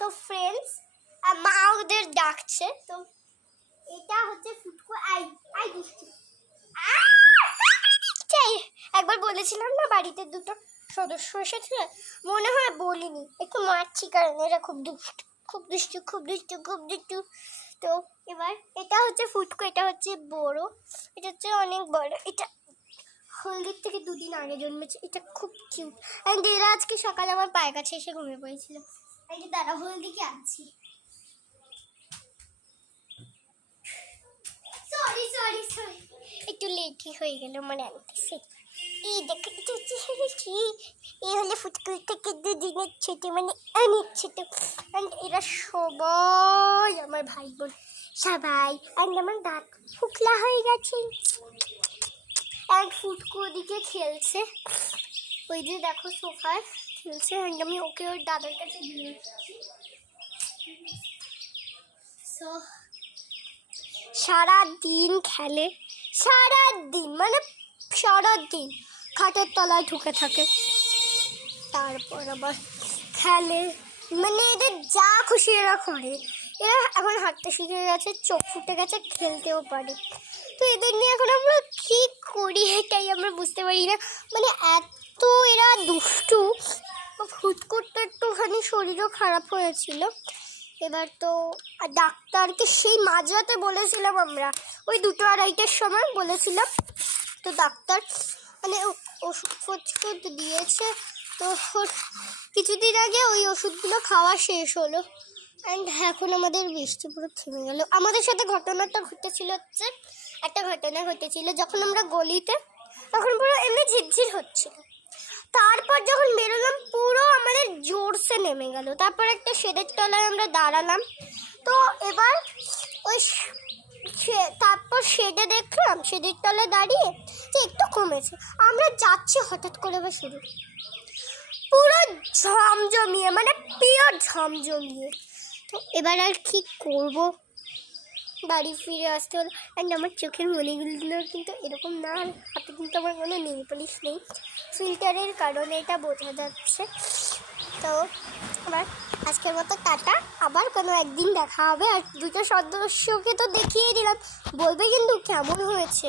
So friends, মা ওদের ডাকছে। তো এটা হচ্ছে ফুটকো। আই দুষ্টু। একবার বলেছিলাম না বাড়িতে দুটো সদস্য এসেছে, মনে হয় বলিনি, একটু মারছি কারণ এরা খুব দুষ্টু, খুব দুষ্টু, খুব দুষ্টু, খুব দুষ্টু। তো এবার এটা হচ্ছে ফুটকো, এটা হচ্ছে বড়, এটা হচ্ছে অনেক বড়। এটা হলদির থেকে 2 দিন আগে জন্মেছে। এটা খুব কিউট। অ্যান্ড এরা আজকে সকালে আমার পায়ের কাছে এসে ঘুমিয়ে পড়েছিল। এই যে দাদা হলদিকে আনছি। সরি সরি সরি, একটু লেটই হয়ে গেল মানে আনতেছি। এই দেখো এটা হচ্ছে এই হলে ফুটকো থেকে 2 দিনের ছোট, মানে অনেক ছোট। অ্যান্ড এরা সবাই আমার ভাই বোন সবাই। অ্যান্ড আমার দাঁত ফুকলা হয়ে গেছে। অ্যান্ড ফুটকো ওদিকে খেলছে, ওই যে দেখো সোফায় খেলছে। অ্যান্ড আমি ওকে ওর দাদার কাছে দিয়ে এসেছি। সো সারাদিন খেলে, সারাদিন মানে সারাদিন খাটের তলায় ঢুকে থাকে, তারপর আবার খেলে, মানে এদের যা খুশি এরা করে। এরা এখন হাঁটতে শিখে গেছে, চোখ ফুটে গেছে, খেলতেও পারে। তো এদের নিয়ে এখন আমরা কী করি এটাই আমরা বুঝতে পারি না, মানে এত এরা দুষ্টু। ফুটকোটা একটুখানি শরীরও খারাপ হয়েছিল। এবার তো ডাক্তারকে সেই মাঝরাতে বলেছিলাম আমরা, ওই 2-2:30টার সময় বলেছিলাম। তো ডাক্তার মানে ওষুধ ফষুধ দিয়েছে। তো কিছুদিন আগে ওই ওষুধগুলো খাওয়া শেষ হলো। অ্যান্ড এখন আমাদের বৃষ্টি পুরো থেমে গেল। আমাদের সাথে ঘটনাটা ঘটেছিল হচ্ছে, একটা ঘটনা ঘটেছিল যখন আমরা গলিতে, তখন পুরো এমনি ঝিরঝির হচ্ছিল। তারপর যখন বেরোলাম পুরো আমাদের জোরসে নেমে গেল। তারপর একটা শেডের তলায় আমরা দাঁড়ালাম। তো এবার ওই তারপর শেডে দেখলাম, শেডের তলায় দাঁড়িয়ে যে একটু কমেছে। আমরা যাচ্ছি, হঠাৎ করে এবার শুরু পুরো ঝমঝমিয়ে, মানে পিওর ঝমঝমিয়ে। তো এবার আর কি করব, বাড়ি ফিরে আসতে হলো। অ্যান্ড আমার চোখের মণিগুলো কিন্তু এরকম না, হাতে কিন্তু আমার কোনো নেল পলিশ নেই, ফিল্টারের কারণে এটা বোঝা যাচ্ছে। তো আবার আজকের মতো টাটা, আবার কোনো একদিন দেখা হবে। আর 2টো সদস্যকে তো দেখিয়ে দিলাম, বলবে কিন্তু কেমন হয়েছে।